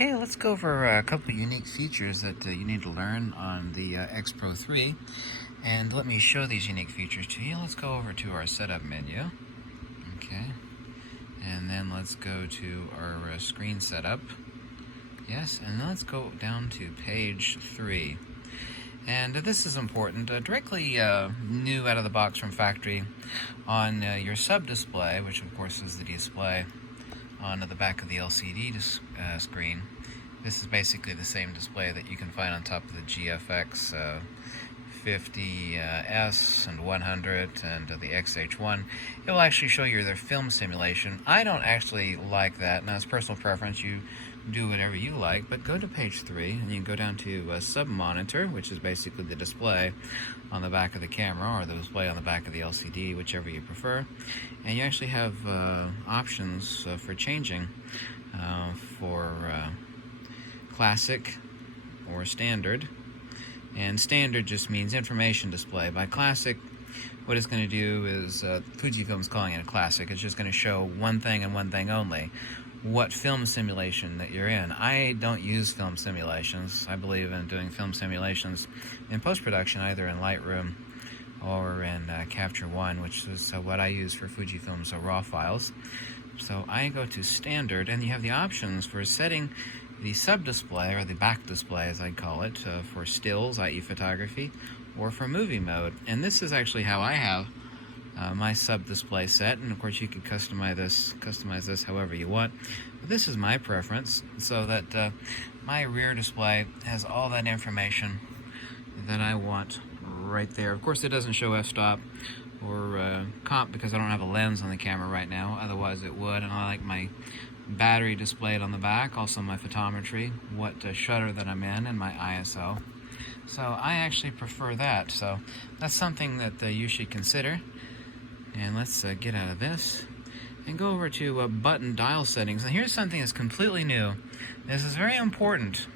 Okay, let's go over a couple unique features that you need to learn on the X-Pro3. And let me show these unique features to you. Let's go over to our setup menu. Okay. And then let's go to our screen setup. Yes, and then let's go down to page 3. And this is important. Directly new out of the box from factory on your sub-display, which of course is the display on the back of the LCD screen. This is basically the same display that you can find on top of the GFX 50S and 100 and the XH1. It will actually show you their film simulation. I don't actually like that. Now, it's personal preference. You do whatever you like, but go to page 3 and you can go down to sub-monitor, which is basically the display on the back of the camera or the display on the back of the LCD, whichever you prefer. And you actually have options for changing for classic or standard. And standard just means information display. By classic, what it's going to do is, Fujifilm's calling it a classic, it's just going to show one thing and one thing only: what film simulation that you're in. I don't use film simulations. I believe in doing film simulations in post-production, either in Lightroom or in Capture One, which is what I use for Fujifilm's RAW files. So I go to standard, and you have the options for setting the sub-display, or the back display as I call it, for stills, i.e. photography, or for movie mode. And this is actually how I have my sub-display set, and of course you can customize this however you want. But this is my preference, so that my rear display has all that information that I want right there. Of course it doesn't show f-stop or comp because I don't have a lens on the camera right now, otherwise it would. And I like my battery displayed on the back, also my photometry, what shutter that I'm in, and my ISO. So I actually prefer that, so that's something that you should consider. And let's get out of this and go over to button dial settings. And here's something that's completely new. This is very important.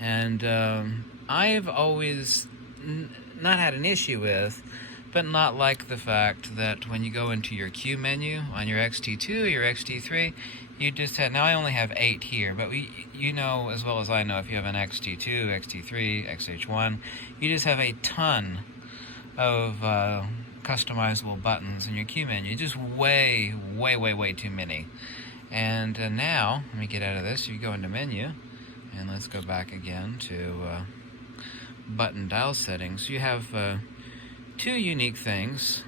And I've always not had an issue with, but not like the fact that when you go into your Q menu on your XT2, your XT3, you just have, now I only have 8 here, but you know as well as I know, if you have an XT2, XT3, XH1, you just have a ton of customizable buttons in your Q menu. Just way too many. And now, let me get out of this. You go into menu, and let's go back again to button dial settings. You have two unique things.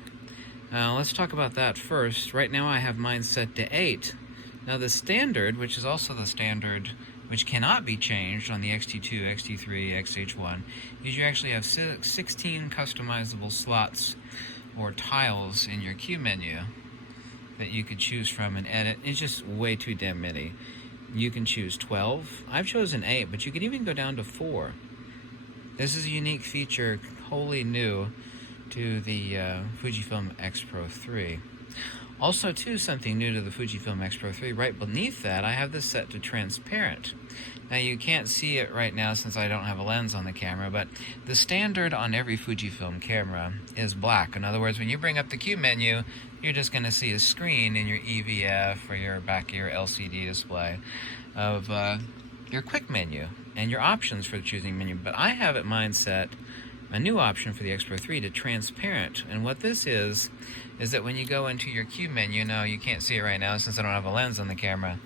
Let's talk about that first. Right now I have mine set to 8. Now the standard, which is also the standard which cannot be changed on the XT2, XT3, XH1, is you actually have 16 customizable slots or tiles in your Q menu that you could choose from and edit. It's just way too damn many. You can choose 12. I've chosen 8, but you can even go down to 4. This is a unique feature, wholly new to the Fujifilm X-Pro3. Also, too, something new to the Fujifilm X-Pro3, right beneath that, I have this set to transparent. Now, you can't see it right now since I don't have a lens on the camera, but the standard on every Fujifilm camera is black. In other words, when you bring up the Q menu, you're just going to see a screen in your EVF or your back of your LCD display of your quick menu and your options for the choosing menu. But I have it mine set a new option for the X-Pro3 to transparent. And what this is that when you go into your Q menu, now you can't see it right now since I don't have a lens on the camera,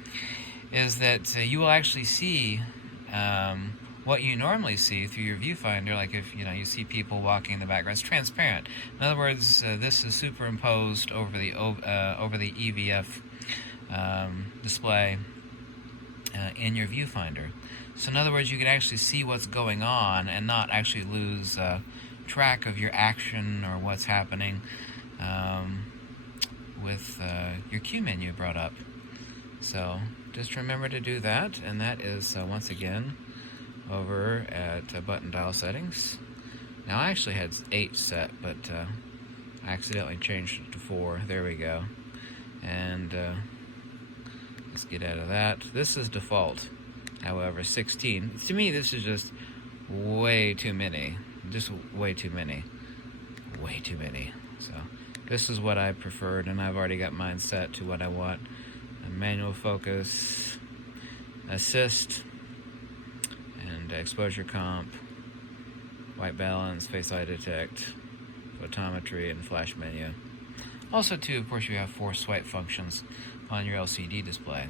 is that you will actually see what you normally see through your viewfinder, like if you see people walking in the background. It's transparent. In other words, this is superimposed over the EVF display in your viewfinder. So in other words, you can actually see what's going on and not actually lose track of your action or what's happening with your Q menu brought up. So just remember to do that, and that is once again over at button dial settings. Now I actually had 8 set, but I accidentally changed it to 4. There we go. And let's get out of that. This is default. However, 16. To me, this is just way too many. Just way too many. Way too many. So this is what I preferred, and I've already got mine set to what I want. A manual focus, assist, and exposure comp, white balance, face eye detect, photometry, and flash menu. Also, too, of course, you have 4 swipe functions on your LCD display.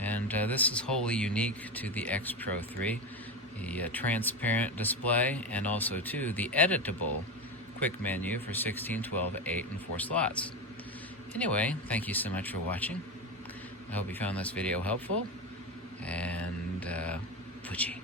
And this is wholly unique to the X-Pro3, the transparent display, and also, too, the editable quick menu for 16, 12, 8, and 4 slots. Anyway, thank you so much for watching. I hope you found this video helpful, and Pucci.